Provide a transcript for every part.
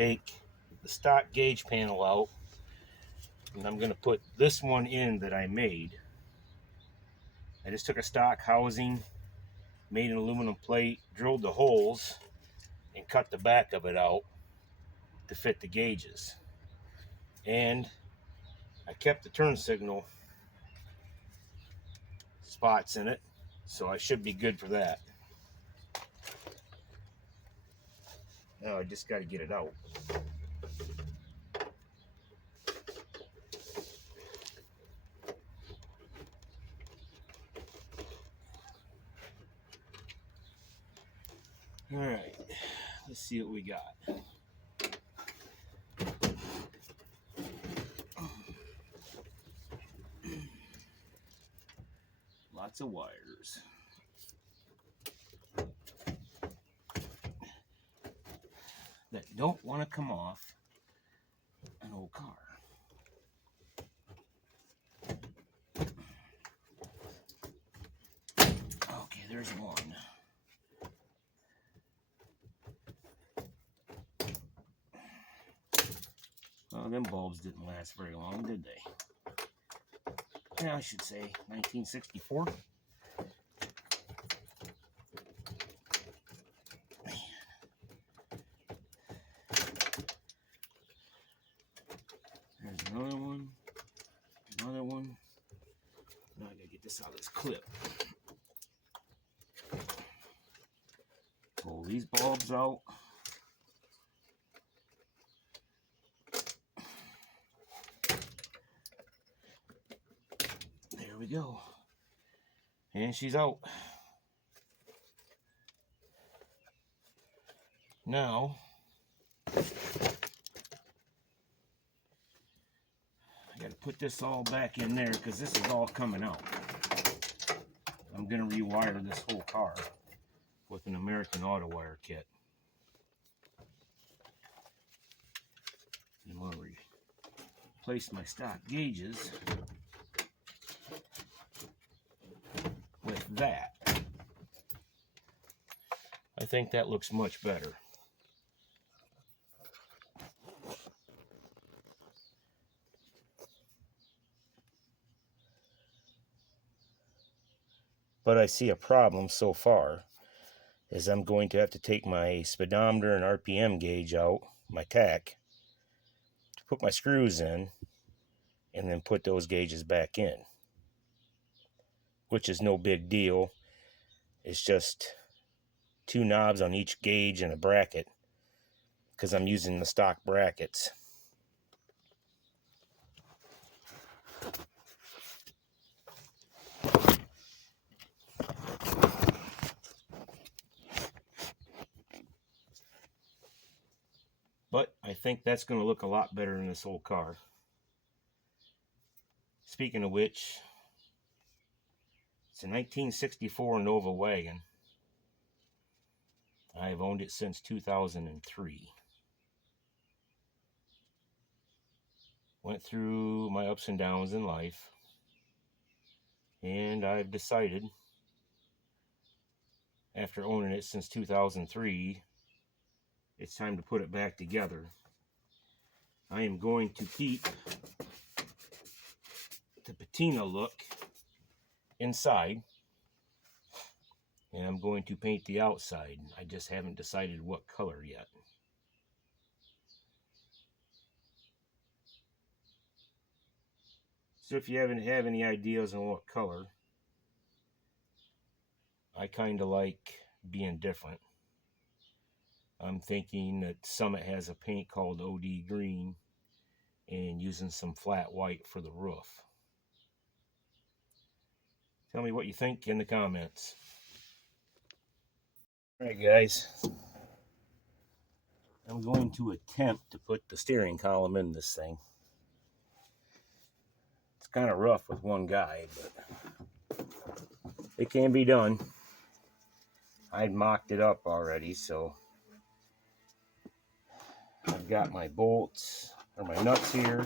take the stock gauge panel out, and I'm going to put this one in that I made. I just took a stock housing, made an aluminum plate, drilled the holes, and cut the back of it out to fit the gauges. And I kept the turn signal spots in it, so I should be good for that. Now I just got to get it out. All right, let's see what we got. Lots of wires. That don't want to come off an old car. Okay, there's one. Well, them bulbs didn't last very long, did they? Yeah, I should say 1964. There's another one. Another one. Now I gotta get this out of this clip. Pull these bulbs out. There we go. And she's out. Now, I gotta put this all back in there because this is all coming out. I'm gonna rewire this whole car with an American Auto Wire kit. I'm gonna replace my stock gauges with that. I think that looks much better. But I see a problem so far, is I'm going to have to take my speedometer and RPM gauge out, my tach, to put my screws in, and then put those gauges back in. Which is no big deal. It's just 2 knobs on each gauge and a bracket, because I'm using the stock brackets. But I think that's going to look a lot better in this whole car. Speaking of which, it's a 1964 Nova wagon. I've owned it since 2003. Went through my ups and downs in life, and I've decided, after owning it since 2003, it's time to put it back together. I am going to keep the patina look inside, and I'm going to paint the outside. I just haven't decided what color yet. So if you have any ideas on what color, I kind of like being different. I'm thinking that Summit has a paint called OD Green, and using some flat white for the roof. Tell me what you think in the comments. Alright guys, I'm going to attempt to put the steering column in this thing. It's kind of rough with one guy, but it can be done. I'd mocked it up already, so I've got my bolts, or my nuts here,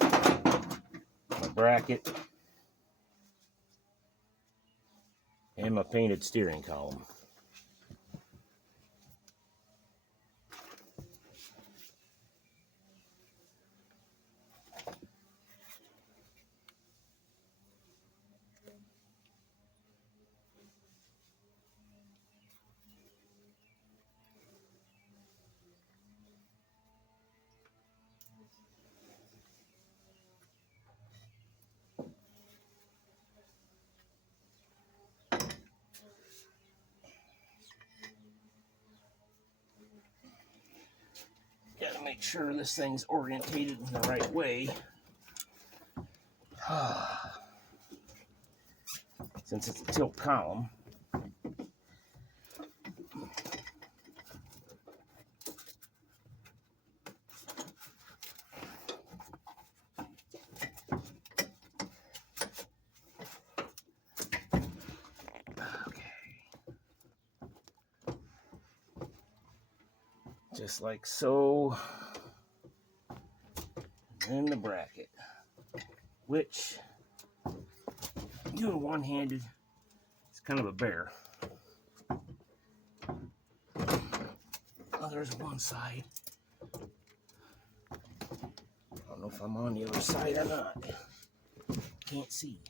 my bracket, and my painted steering column. make sure this thing's orientated in the right way. Since it's a tilt column. Just like so. And then the bracket, which doing one-handed is kind of a bear. Oh, there's one side. I don't know if I'm on the other side or not. Can't see.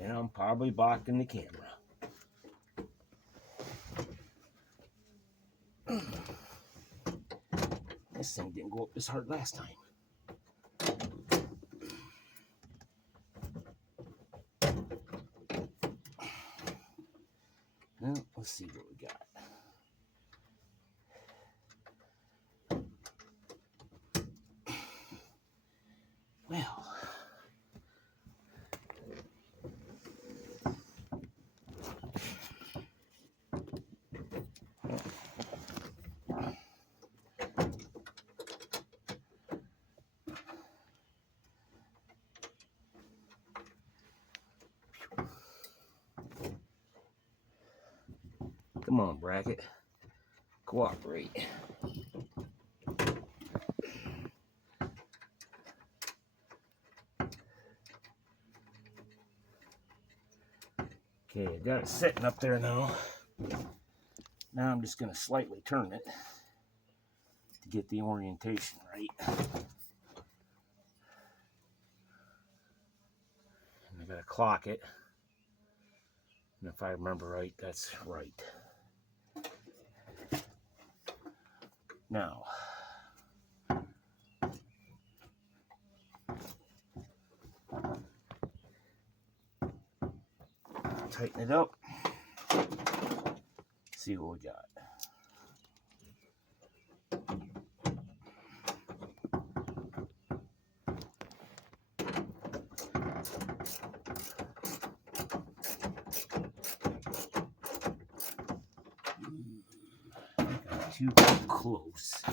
And I'm probably blocking the camera. This thing didn't go up this hard last time. Well, let's see what we got. Well, come on, bracket. Cooperate. Okay, I got it sitting up there now. Now I'm just going to slightly turn it to get the orientation right. And I got to clock it. And if I remember right, that's right. Now, tighten it up. See what we got. Too close. I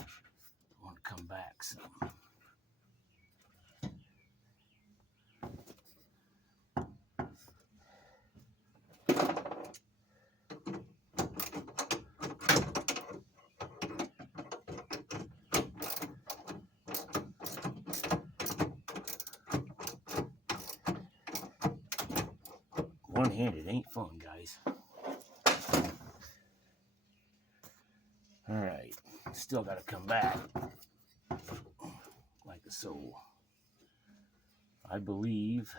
want to come back some. One-handed ain't fun, guys. All right, still got to come back like so. I believe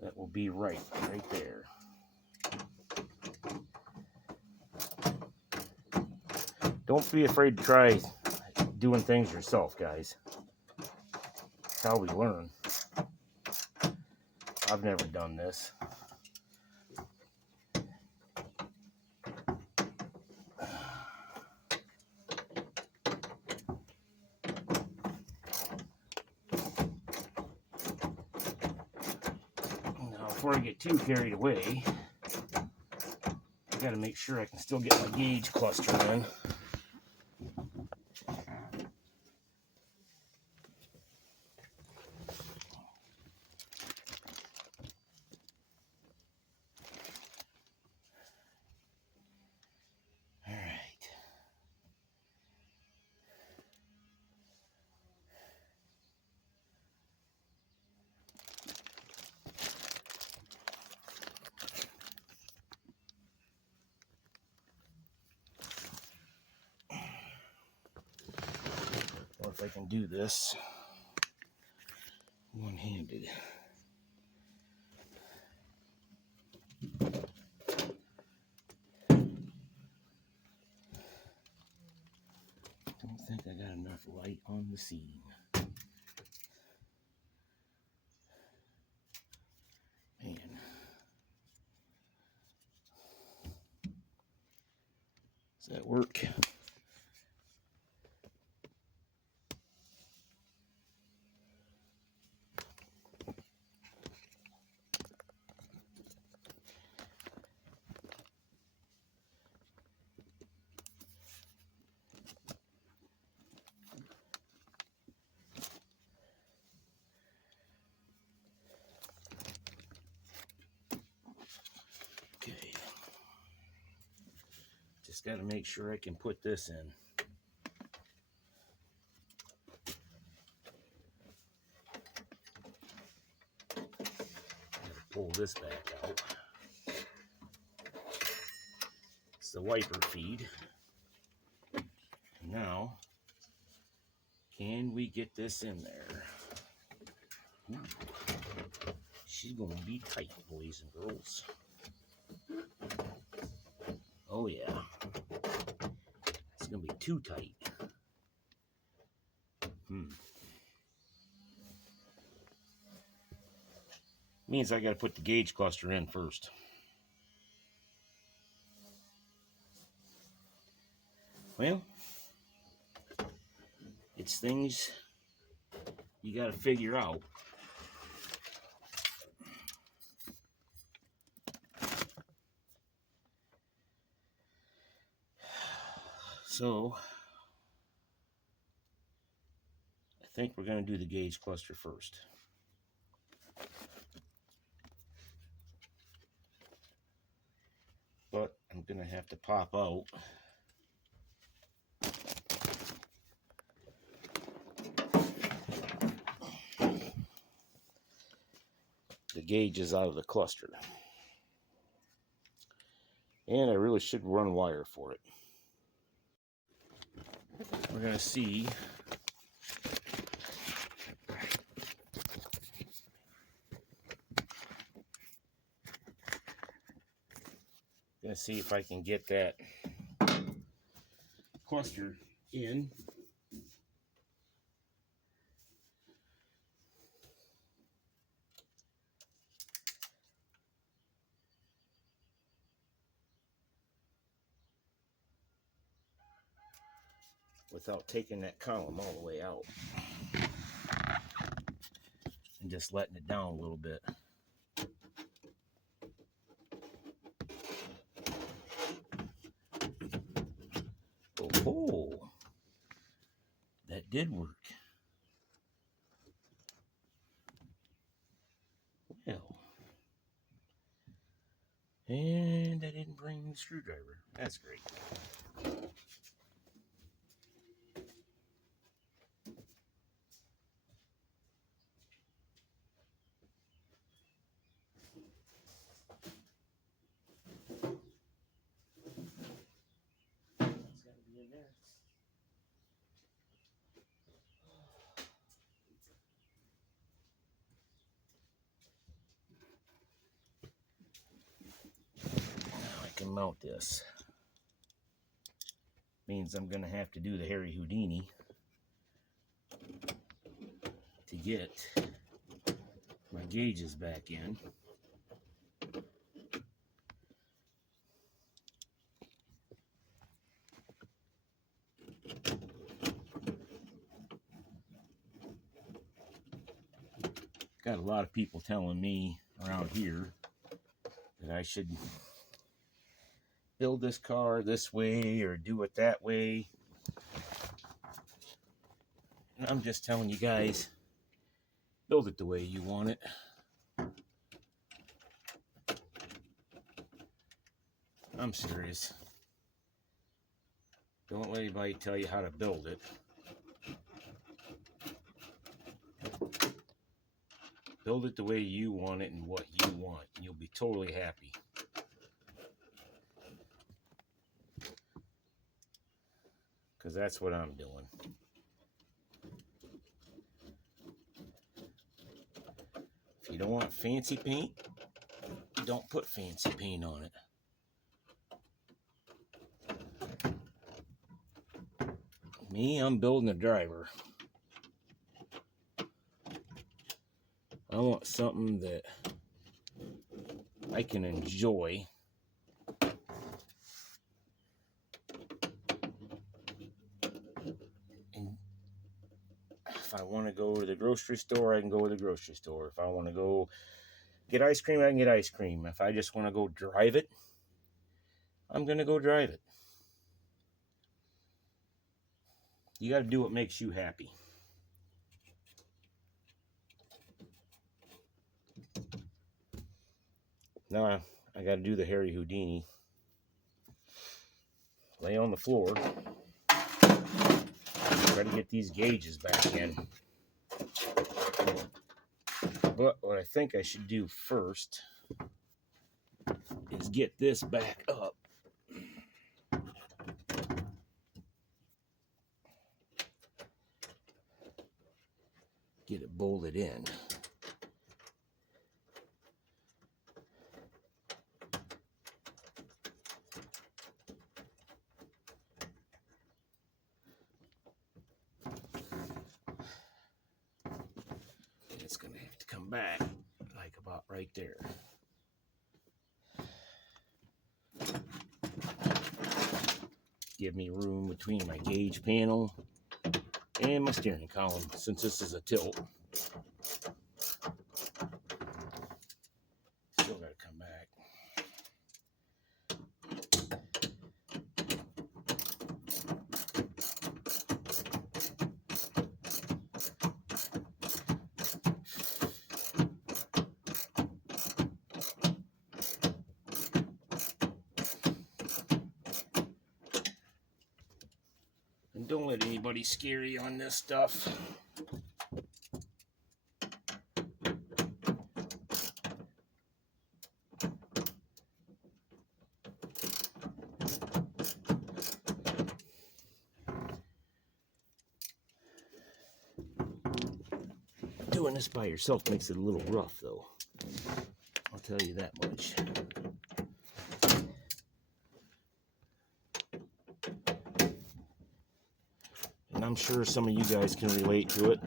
that will be right there. Don't be afraid to try doing things yourself, guys. That's how we learn. I've never done this. Now, before I get too carried away, I got to make sure I can still get my gauge cluster in. Or if I can do this one-handed. Don't think I got enough light on the seam. Man. Does that work? just got to make sure I can put this in. Pull this back out. It's the wiper feed. Now, can we get this in there? Ooh. She's gonna be tight, boys and girls. Oh yeah. It's gonna be too tight. Means I gotta put the gauge cluster in first. Well, it's things you gotta figure out. So, I think we're gonna do the gauge cluster first. But I'm gonna have to pop out the gauges out of the cluster. And I really should run wire for it. We're gonna see if I can get that cluster in. Without taking that column all the way out. And just letting it down a little bit. Oh, that did work. Well, and I didn't bring the screwdriver. That's great. It's got to be in there. Now I can mount this. Means I'm gonna have to do the Harry Houdini to get my gauges back in. Got a lot of people telling me around here that I should build this car this way or do it that way. And I'm just telling you guys, build it the way you want it. I'm serious. Don't let anybody tell you how to build it. Build it the way you want it and what you want, and you'll be totally happy. Because that's what I'm doing. If you don't want fancy paint, don't put fancy paint on it. Me, I'm building a driver. I want something that I can enjoy. And if I want to go to the grocery store, I can go to the grocery store. If I want to go get ice cream, I can get ice cream. If I just want to go drive it, I'm going to go drive it. You got to do what makes you happy. Now I got to do the Harry Houdini. lay on the floor, try to get these gauges back in. But what I think I should do first is get this back up. Get it bolted in. It's going to have to come back like about right there. Give me room between my gauge panel and my steering column, since this is a tilt. Still got to come back. And don't let anybody scare you on this stuff. Doing this by yourself makes it a little rough, though. I'll tell you that much. And I'm sure some of you guys can relate to it.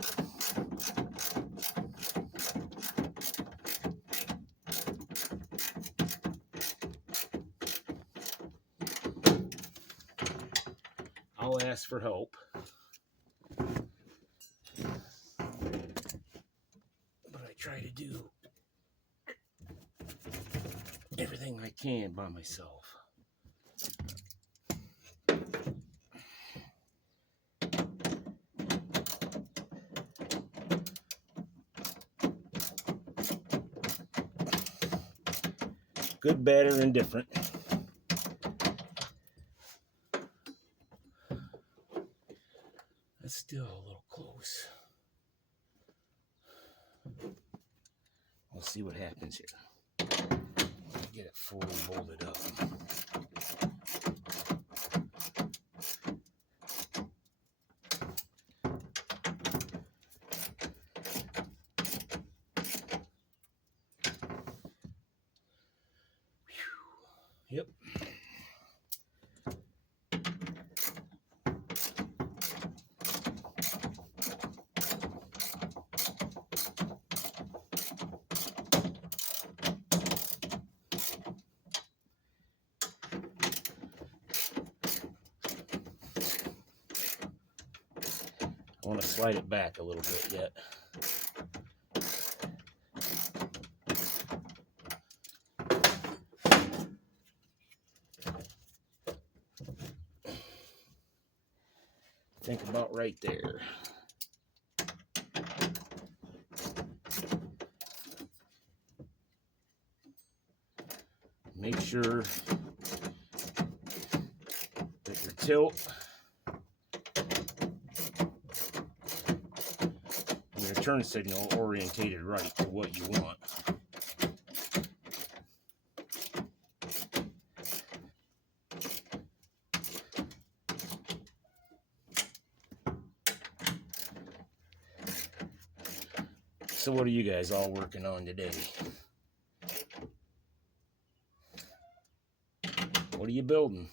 I'll ask for help. But I try to do everything I can by myself. Good, bad, or indifferent. That's still a little close. We'll see what happens here. Get it fully bolted up. Yep. I want to slide it back a little bit yet. Think about right there. Make sure that your tilt and your turn signal are orientated right to what you want. So what are you guys all working on today? What are you building?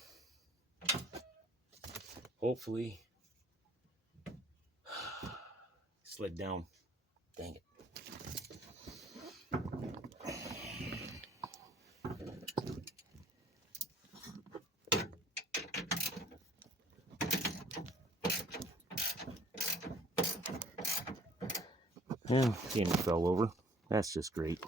Hopefully, slid down. Dang it. Yeah, Jamie fell over. That's just great.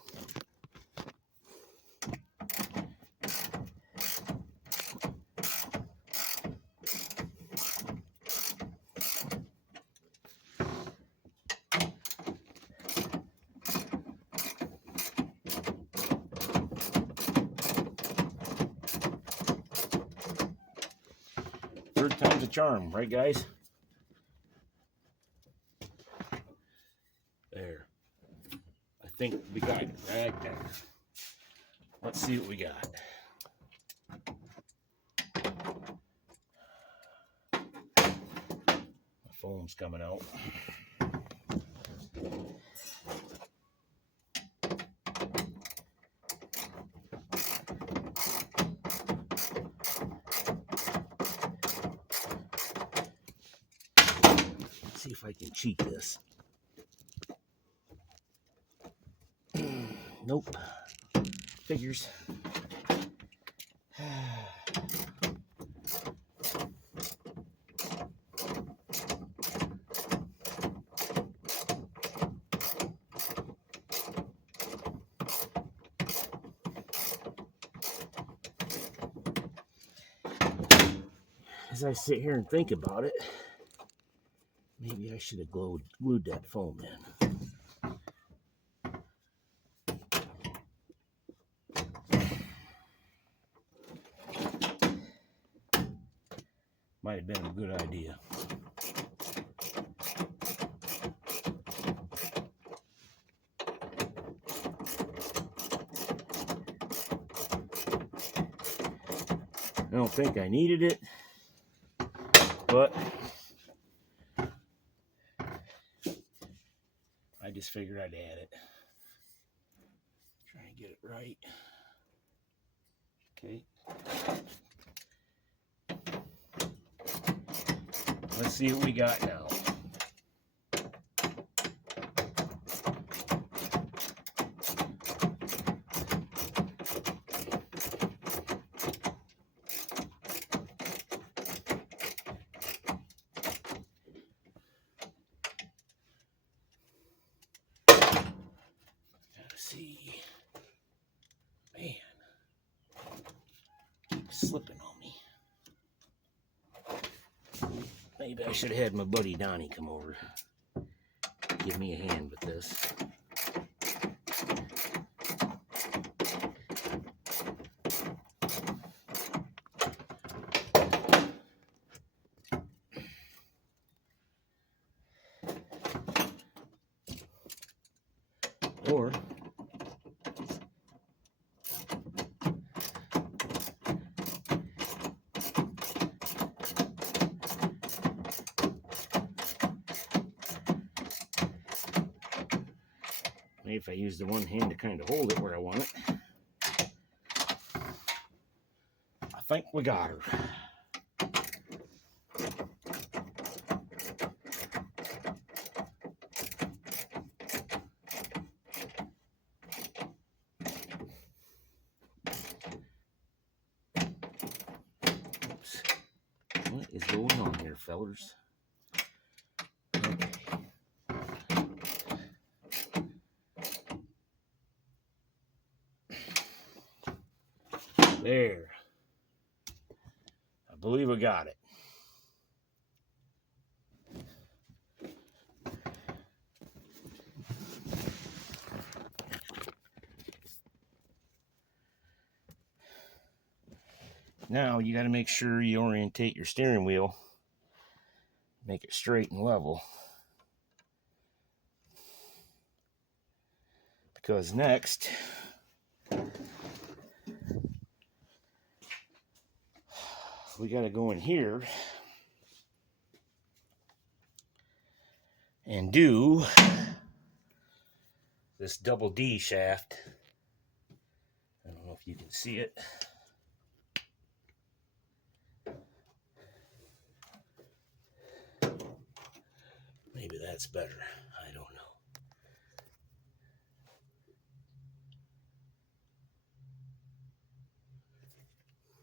third time's a charm, right guys? There. I think we got it right there. Let's see what we got. The foam's coming out. Let's see if I can cheat this. Nope. Figures. As I sit here and think about it, maybe I should have glued that foam in. Might have been a good idea. I don't think I needed it, but I just figured I'd add it. Try and get it right. Okay. Let's see what we got now. Gotta see. Man. Keeps slipping on me. Maybe I should have had my buddy Donnie come over. Give me a hand with this. Or maybe if I use the one hand to kind of hold it where I want it. I think we got her. Oops. What is going on here, fellers? Okay. There. I believe we got it. Now you got to make sure you orientate your steering wheel, make it straight and level. Because next, we got to go in here and do this double D shaft. I don't know if you can see it. Maybe that's better. I don't know.